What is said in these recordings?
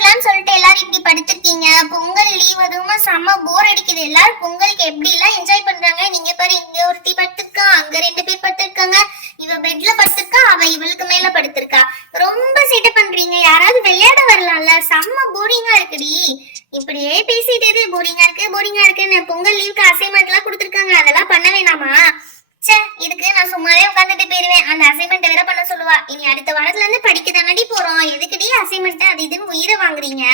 விளையாடலாம்னு சொல்லிட்டு எல்லாரும் இப்படி படுத்திருக்கீங்க. பொங்கல் லீவ் அதுவுமா செம்ம போர் அடிக்குது. எல்லாரும் பொங்கலுக்கு எப்படி எல்லாம் என்ஜாய் பண்றாங்க. நீங்க பாரு, இங்க ஒருத்தி படுத்திருக்கா, அங்க 2 பேர் படுத்திருக்காங்க. இவ பெட்ல படுத்திருக்கா, அவ இவளுக்கு மேல படுத்திருக்கா. ரொம்ப சேட்டை பண்றீங்க. யாராவது விளையாட வரலாம்ல, செம்ம போரிங்கா இருக்குடி. இப்படியே பேசிட்டு போரிங்கா இருக்குன்னு பொங்கல் லீவுக்கு அசைன்மெண்ட் எல்லாம் கொடுத்துருக்காங்க, அதெல்லாம் பண்ண வேணாமா? சே, இதுக்கு நான் சும்மாவே உட்காந்துட்டு போயிருவேன். அந்த அசைன்மெண்ட் வேற பண்ண சொல்லுவா. இனி அடுத்த வாரத்துல இருந்து படிக்க தானடி போறோம். எதுக்குடி அசைன்மெண்ட் அது இதுன்னு உயிரை வாங்குறீங்க?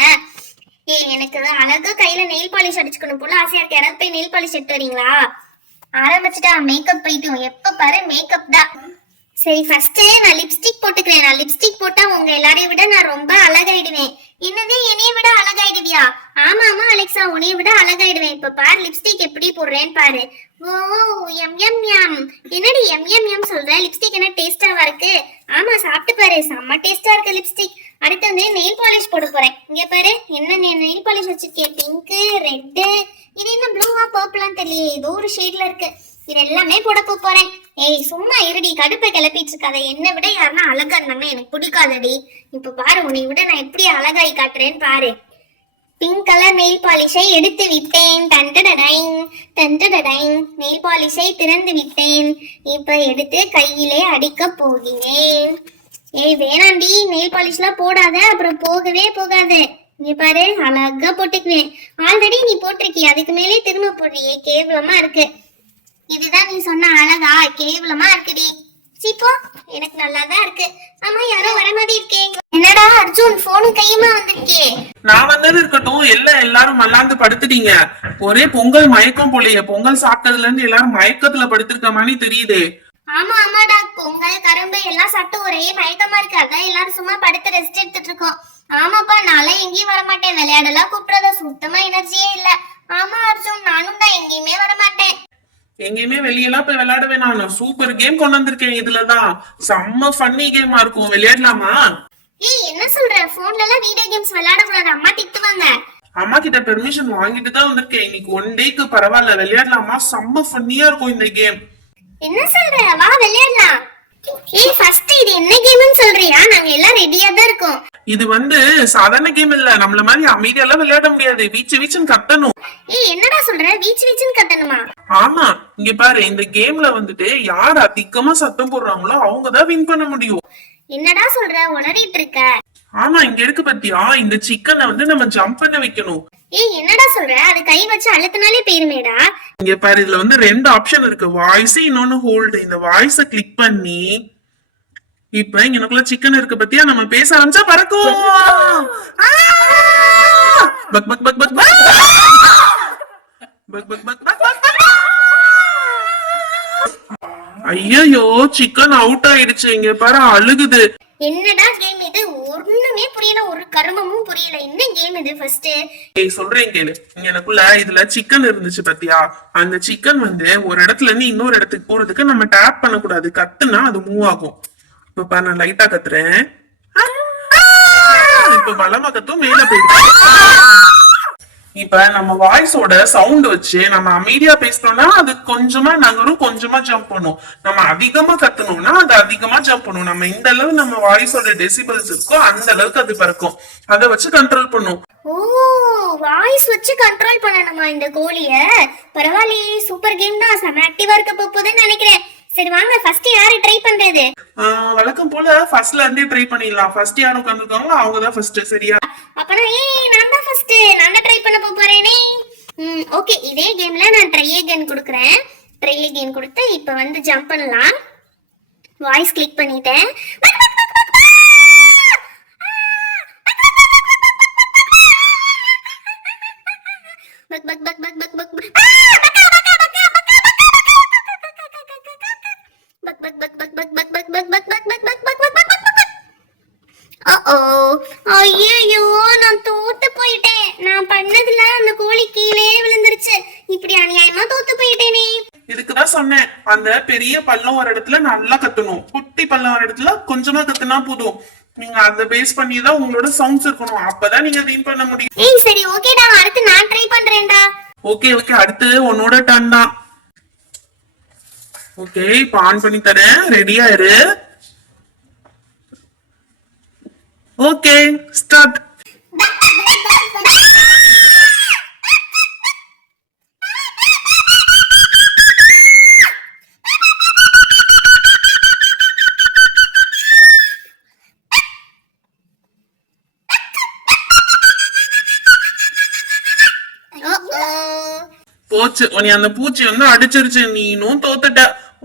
எனக்கு அழகா கையில நெயில் பாலிஷ் அடிச்சுக்கணும் போல ஆசையா இருக்கு. யாராவது போய் நெயில் பாலிஷ் எடுத்து வரீங்களா? ஆரம்பிச்சுட்டா மேக்கப் போயிட்டோம். எப்ப பாரு மேக்கப் தான். சரி, ஃபர்ஸ்ட் நான் லிப்ஸ்டிக் போட்டுக்கிறேன். நான் லிப்ஸ்டிக் போட்டா உங்க எல்லாரையும் விட நான் ரொம்ப அழகாயிடுவேன். என்னது, என்னைய விட அழகாயிடுவியா? ஆமா ஆமா அலெக்சா, உன்னைய விட அழகாயிடுவேன். இப்ப பாரு லிப்ஸ்டிக் எப்படி போடுறேன்னு பாரு. ஓ எம் எம் எம். என்னடி எம் எம் எம் சொல்ற? லிப்ஸ்டிக் என்ன டேஸ்டாவா இருக்கு? ஆமா, சாப்பிட்டு பாரு, செம்ம டேஸ்டா இருக்கு லிப்ஸ்டிக். அடுத்து வந்து நெயில் பாலிஷ் போட போறேன். இங்க பாரு, என்ன நெயில் பாலிஷ் வச்சிருக்கேன். பிங்க், ரெட், இது என்ன ப்ளூவா பர்பிளான்னு தெரியல, ஏதோ ஒரு ஷேட்ல இருக்கு. இது எல்லாமே போட போறேன். ஏய் சும்மா இருடி, கடுப்பை கிளப்பிட்டு இருக்காத. என்னை விட யாருன்னா அழகா இருந்தாங்கன்னா எனக்கு பிடிக்காதடி. இப்ப பாரு, உன்னை விட நான் எப்படி அழகாய் காட்டுறேன்னு பாரு. பிங்க் கலர் நெயில் பாலிஷை எடுத்து விட்டேன். டண்டடடைங் டண்டடடைங். நெயில் பாலிஷை திறந்து விட்டேன். இப்ப எடுத்து கையிலே அடிக்க போகிறேன். ஏய் வேணாண்டி, நெயில் பாலிஷ்லாம் போடாத, அப்புறம் போகவே போகாத. நீ பாரு, அழகா போட்டுக்குவேன். ஆல்ரெடி நீ போட்டிருக்கிய, அதுக்கு மேலே திரும்ப போடுறியே, கேவலமா இருக்கு. இதுதான் நீ சொன்ன அழகா? கேவலமா இருக்குடி. சீப்போ, எனக்கு நல்லாதான் இருக்கு. ஆமா, யாரோ வர மாதிரி இருக்கே. என்னடா அர்ஜுன், போனும் கையுமா வந்திருக்கே? நான் வந்தது இருக்கட்டும், எல்லாரும் மல்லாந்து படுத்துட்டீங்க. ஒரே பொங்கல் மயக்கம் போலயே. பொங்கல் சாப்பிட்டதுல இருந்து எல்லாரும் மயக்கத்துல படுத்திருக்க மாதிரி தெரியுது. ஆமா ஆமாடா, பொங்கல் கரும்பு எல்லாம் சாப்பிட்டு ஒரே மயக்கமா இருக்கு. அதான் எல்லாரும் சும்மா படுத்து ரெஸ்ட் எடுத்துட்டு இருக்கோம். ஆமாப்பா, நான்லாம் எங்கேயும் வரமாட்டேன். விளையாடலாம் கூப்பிடாத, சுத்தமா எனர்ஜியே இல்ல. ஆமா அர்ஜுன், நானும் தான் எங்கேயுமே வரமாட்டேன். எங்கேயுமே வெளியெல்லாம் போய் விளையாட வேணாம். சூப்பர் கேம் கொண்டு வந்திருக்கேன். இதுலதான் செம்ம ஃபன்னி கேமா இருக்கும். விளையாடலாமா? ஏய் என்ன சொல்ற? போன்ல எல்லாம் வீடியோ கேம்ஸ் விளையாட கூடாது, அம்மா திட்டுவாங்க. அம்மா கிட்ட பெர்மிஷன் வாங்கிட்டு தான் வந்திருக்கேன். இன்னைக்கு 1 டேக்கு பரவாயில்ல, விளையாடலாமா? செம்ம ஃபன்னியா இருக்கும் இந்த கேம். என்ன சொல்ற? வா விளையாடலாம். ஏய் ஃபர்ஸ்ட் இது என்ன கேம்னு சொல்றியா? நாங்க எல்லாம் ரெடியா தான் இருக்கோம். இது வந்து சாதாரண கேம் இல்ல. நம்மள மாதிரி அமைதியெல்லாம் விளையாட முடியாது. வீச்சு வீச்சுன்னு கத்தணும். ஏய் என்னடா சொல்ற? வீச்சு வீச்சுன்னு கத்தணுமா? ஆமா, இங்க பாரு, இந்த கேம்ல வந்துட்டு யார் அதிகமா சத்தம் போடுறாங்களோ அவங்கதான் வின் பண்ண முடியும். என்னடா சொல்ற? உளறிட்டு இருக்க? ஆமா, இங்க இருக்கு பத்தியா, இந்த சிக்கனை வந்து நம்ம ஜம்ப் பண்ண வைக்கணும். ஏய் என்னடா சொல்ற? அது கை வச்சு அழுத்தினாலே போயிருமேடா. இங்க பாரு, இதுல வந்து 2 ஆப்ஷன் இருக்கு, வாய்ஸ் இன்னொன்னு ஹோல்டு. இந்த வாய்ஸ கிளிக் பண்ணி இப்ப இங்கனக்குள்ள சிக்கன் இருக்கு பத்தியா, நம்ம பேச ஆரம்பிச்சா பறக்கும். பக் பக் பக் பக் பக் பக் பக் பக் பக். ஐயோ, சிக்கன் அவுட் ஆயிடுச்சு. இங்க பாரு, அழுகுது. என்னடா கேம் இது? ஒண்ணுமே புரியல, ஒரு கர்மமும் புரியல. என்ன கேம் இது? ஃபர்ஸ்ட் சொல்றேன் கேளு. எனக்குள்ள இதுல சிக்கன் இருந்துச்சு பத்தியா, அந்த சிக்கன் வந்து ஒரு இடத்துல இருந்து இன்னொரு இடத்துக்கு போறதுக்கு நம்ம டேப் பண்ண கூடாது. கத்துனா அது மூவ் ஆகும். இப்ப நான் லைட்டா கத்துறேன். இப்ப பலமா கத்தும், மேல போயிடுச்சு. இப்ப நம்ம வாய்ஸோட சவுண்ட் வச்சு நம்ம அமைதியா பேசணும்னா அது கொஞ்சமா நகரும், கொஞ்சமா ஜம்ப் பண்ணும். நம்ம அதிகமா கத்தணும்னா அது அதிகமா ஜம்ப் பண்ணும். நம்ம இந்த அளவு நம்ம வாய்ஸோட டெசிபிள்ஸ் இருக்கோ அந்த அளவுக்கு அது பறக்கும். அதை வச்சு கண்ட்ரோல் பண்ணும். ஓ, வாய்ஸ் வச்சு கண்ட்ரோல் பண்ணணுமா இந்த கோழிய? பரவாயில்லையே, சூப்பர் கேம் தான். செம ஆக்டிவா இருக்க போகுதுன்னு நினைக்கிறேன். சரி வாங்க, ஃபர்ஸ்ட் யாரு ட்ரை பண்றது? வழக்கம் போல ஃபர்ஸ்ட்ல இருந்தே ட்ரை பண்ணிடலாம். ஃபர்ஸ்ட் யாரும் உட்கார்ந்துருக்காங்களோ அவங்க தான் ஃபர்ஸ்ட். சரியா? அப்பனா நான் தான் ஃபர்ஸ்ட். நான் தான் ட்ரை பண்ண போறேனே. ஓகே, இதே கேம்ல நான் ட்ரை அகைன் கொடுக்குறேன். ட்ரை அகைன் கொடுத்து இப்போ வந்து ஜம்ப் பண்ணலாம். வாய்ஸ் கிளிக் பண்ணிட்டேன். பக் பக் பக் பக் பக் பக். ஐயோ, நான் தோத்து போயிட்டேன். நான் பண்ணதுல அந்த கோழி கீழே விழுந்துருச்சு. இப்படி அநியாயமா தோத்து போயிட்டேனே. இதுக்குதான் சொன்னேன், அந்த பெரிய பள்ளம் ஒரு இடத்துல நல்லா கத்தணும், குட்டி பள்ளம் ஒரு இடத்துல கொஞ்சமா கத்துனா போதும். நீங்க அந்த பேஸ் பண்ணி தான் உங்களோட சவுண்ட்ஸ் இருக்கணும். அப்பதான் நீங்க வின் பண்ண முடியும். ஏய் சரி, ஓகேடா, அடுத்து நான் ட்ரை பண்றேன்டா. ஓகே ஓகே, அடுத்து உன்னோட டர்ன் தான். ஓகே, இப்ப ஆன் பண்ணி தரேன், ரெடியா இரு. Okay, start. போச்சு உன்னை அந்த பூச்சி வந்து அடிச்சிருச்சு, நீனும் தோத்துட்ட.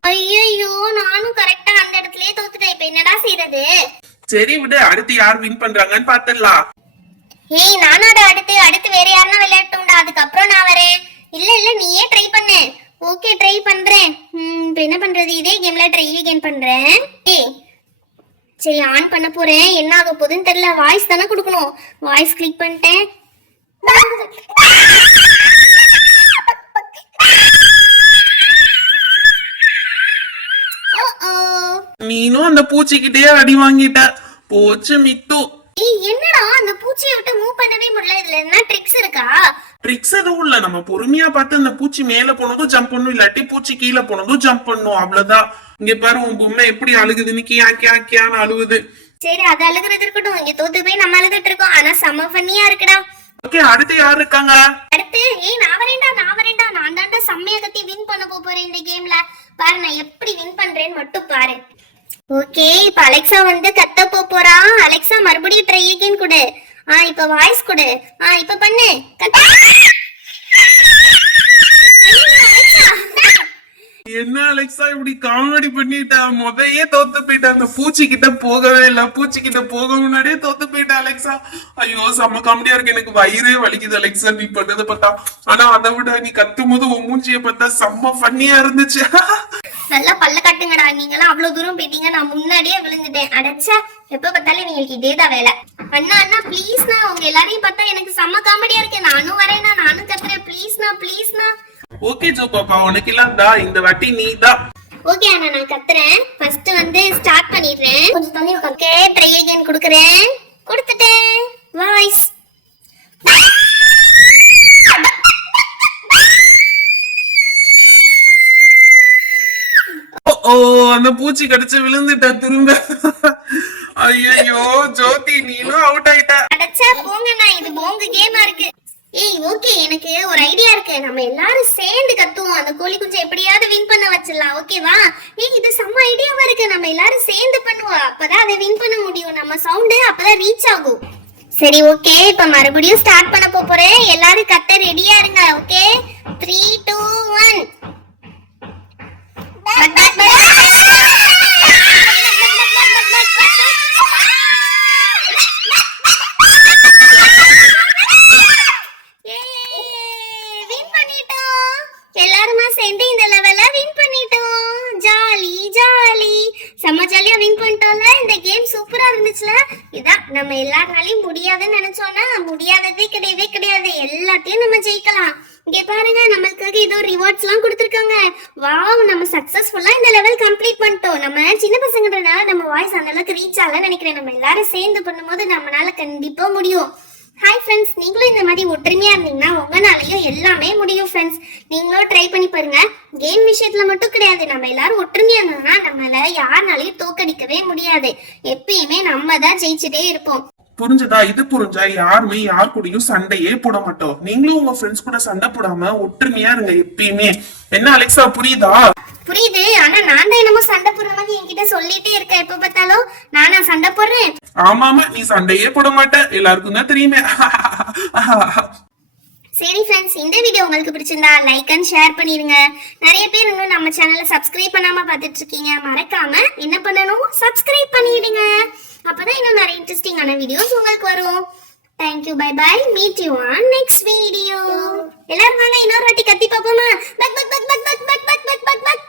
ஐயோ, நானும் கரெக்டா அந்த இடத்துலயே தோத்துட்டேன். இப்ப என்னடா செய்யறது? சரி விடு, அடுத்து யார் வின் பண்றாங்கன்னு பாத்துடலாம். ஏய், நானும் அடுத்து வேற யாருன்னா விளையாட்டும்டா, அதுக்கப்புறம் நான் வரேன். இல்ல நீயே ட்ரை பண்ணு. ஓகே, ட்ரை பண்றேன். இப்ப என்ன பண்றது? இதே கேம்ல ட்ரை அகைன் பண்றேன். ஏய், சரி, ஆன் பண்ண போறேன். என்ன ஆக போகுதுன்னு தெரியல. வாய்ஸ் தானே கொடுக்கணும். வாய்ஸ் கிளிக் பண்ணிட்டேன். நீனும் அந்த பூச்சிக்கிட்டே அடி வாங்கிட்ட. போச்சு மித்து. ஏய், என்னடா அந்த பூச்சியை விட்டு மூவ் பண்ணவே முடியல. இதுல என்ன ட்ரிக்ஸ் இருக்கா? ட்ரிக்ஸ் எதுவும் இல்ல, நம்ம பொறுமையா பார்த்து அந்த பூச்சி மேல போனதும் ஜம்ப் பண்ணும், இல்லாட்டி பூச்சி கீழே போனதும் ஜம்ப் பண்ணும், அவ்வளவுதான். இங்க பாரு உன் பொம்மை எப்படி அழுகுதுன்னு, கியா கியா கியான்னு அழுகுது. சரி, அது அழுகுறது இருக்கட்டும். இங்க தோத்து போய் நம்ம அழுதுட்டு இருக்கோம். ஆனா செம ஃபன்னியா இருக்குடா. ஓகே, அடுத்து யார் இருக்காங்க? அடுத்து நான் வரேன்டா. நான் தான்டா செம்மையா கத்தி வின் பண்ண போறேன் இந்த கேம்ல. பாரு நான் எப்படி வின் பண்றேன்னு மட்டும் பாரு. ஓகே, இப்ப அலெக்சா வந்து கத்த போறா. அலெக்சா மறுபடியும் ட்ரை அகைன் கொடு. இப்ப வாய்ஸ் கொடு. இப்ப பண்ணு. என்ன அலெக்சா இப்படி காமெடி பண்ணிட்டா? முதையே தோத்து போயிட்டா. அந்த பூச்சி கிட்ட போகவே இல்ல, பூச்சி கிட்ட போக முன்னாடியே தோத்து போயிட்டா அலெக்சா. ஐயோ, செம்ம காமெடியா இருக்கு. எனக்கு வயிறே வலிக்குது அலெக்சா நீ பண்ணதை பார்த்தா. ஆனா அதை விட நீ கத்தும் போது உன் மூஞ்சிய பார்த்தா செம்ம ஃபன்னியா இருந்துச்சு. நல்லா பல்ல காட்டுங்கடா. நீங்களாம் அவ்வளவு தூரம் போயிட்டீங்க, நான் முன்னாடியே விழுந்துட்டேன். அடைச்சா எப்ப பார்த்தாலும் நீங்களுக்கு இதேதான் வேலை. அண்ணா ப்ளீஸ்ண்ணா, உங்க எல்லாரையும் பார்த்தா எனக்கு செம்ம காமெடியா இருக்கு. நானும் வரேண்ணா, நானும் கத்துறேன். ப்ளீஸ்ண்ணா. ஓகே ஜோ பாப்பா, உனக்கு எல்லாம் தான் இந்த வாட்டி நீ தான். ஓகே அண்ணா, நான் கத்துறேன். ஃபர்ஸ்ட் வந்து ஸ்டார்ட் பண்ணிடுறேன். கொஞ்சம் தண்ணி. ஓகே, ட்ரை அகைன் கொடுக்குறேன். கொடுத்துட்டேன். வாய்ஸ். ஓ, அந்த பூச்சி கடிச்சு விழுந்துட்ட திரும்ப. ஐயோ ஜோதி, நீனும் அவுட் ஆயிட்ட. அடச்சா போங்கண்ணா, இது போங்க கேமா இருக்கு. ஏய், ஓகே, எனக்கு ஒரு ஐடியா இருக்கு. நம்ம எல்லாரும் சேர்ந்து கத்துவோம். அந்த கோழி குஞ்சு எப்படியாவது வின் பண்ண வச்சிடலாம். ஓகேவா? ஏய், இது செம்ம ஐடியாவா இருக்கு. நம்ம எல்லாரும் சேர்ந்து பண்ணுவோம். அப்பதான் அதை வின் பண்ண முடியும். நம்ம சவுண்ட் அப்பதான் ரீச் ஆகும். சரி, ஓகே, இப்ப மறுபடியும் ஸ்டார்ட் பண்ண போறேன். எல்லாரும் கத்த ரெடியா இருங்க. ஓகே, 3 2 1. எல்லாருமா சேர்ந்து இந்த லெவல வின் பண்ணிட்டோம். ஜாலி ஜாலி, செம்ம ஜாலியா வின் பண்ணிட்டோம்ல. இந்த கேம் சூப்பரா இருந்துச்சுல. இதான் நம்ம எல்லாராலையும் முடியாதுன்னு நினைச்சோம்னா முடியாததே கிடையவே கிடையாது. எல்லாத்தையும் நம்ம ஜெயிக்கலாம். இங்க பாருங்க, நம்மளுக்காக ஏதோ ரிவார்ட்ஸ் எல்லாம் கொடுத்திருக்காங்க. வாவ், நம்ம சக்சஸ்ஃபுல்லா இந்த லெவல் கம்ப்ளீட் பண்ணிட்டோம். நம்ம சின்ன பசங்கன்றனால நம்ம வாய்ஸ் அந்த அளவுக்கு ரீச் ஆகல நினைக்கிறேன். நம்ம எல்லாரும் சேர்ந்து பண்ணும்போது நம்மளால கண்டிப்பா முடியும். ஹாய் ஃப்ரெண்ட்ஸ், நீங்களும் இந்த மாதிரி ஒற்றுமையா இருந்தீங்கன்னா உங்களாலையும் எல்லாமே முடியும் ஃப்ரெண்ட்ஸ். நீங்களும் ட்ரை பண்ணி பாருங்க. கேம் விஷயத்துல மட்டும் கிடையாது, நம்ம எல்லாரும் ஒற்றுமையா இருந்தோம்னா நம்மள யாருனாலையும் தோக்கடிக்கவே முடியாது. எப்பயுமே நம்ம தான் ஜெயிச்சுட்டே இருப்போம். புரிஞ்சதா? இது புரிஞ்சா யாருமே யார் கூடயும் சண்டையே போட மாட்டோம். நீங்களும் உங்க ஃப்ரெண்ட்ஸ் கூட சண்டை போடாம ஒற்றுமையா இருங்க எப்பயுமே. என்ன அலெக்சா, புரியுதா? புரியுது. ஆனா நான் தான் என்னமோ சண்டை போடுற மாதிரி என்கிட்ட சொல்லிட்டே இருக்க. எப்ப பார்த்தாலும் நானா சண்டை போடுறேன்? ஆமாமா, நீ சண்டையே போட மாட்ட, எல்லாருக்கும் தான் தெரியுமே. சரி ஃப்ரெண்ட்ஸ், இந்த வீடியோ உங்களுக்கு பிடிச்சிருந்தா லைக் அண்ட் ஷேர் பண்ணிருங்க. நிறைய பேர் இன்னும் நம்ம சேனலை சப்ஸ்கிரைப் பண்ணாம பார்த்துட்டு இருக்கீங்க. மறக்காம என்ன பண்ணணும்? சப்ஸ்கிரைப் பண்ணிடுங்க. அப்பதான் இன்னும் நிறைய இன்ட்ரெஸ்டிங்கான வீடியோஸ் உங்களுக்கு வரும். Thank you, bye bye, meet you on next video. எல்லாரும் வாங்க இன்னொரு வாட்டி கத்தி பார்ப்போமா? பக் பக் பக் பக் பக் பக் பக் பக் பக்.